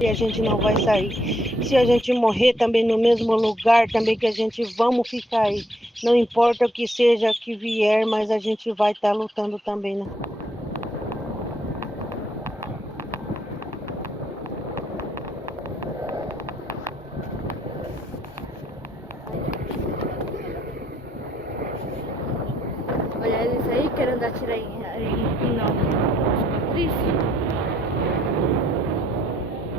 E a gente não vai sair. Se a gente morrer também no mesmo lugar, também que a gente vamos ficar aí. Não importa o que seja que vier, mas a gente vai estar lutando também, né?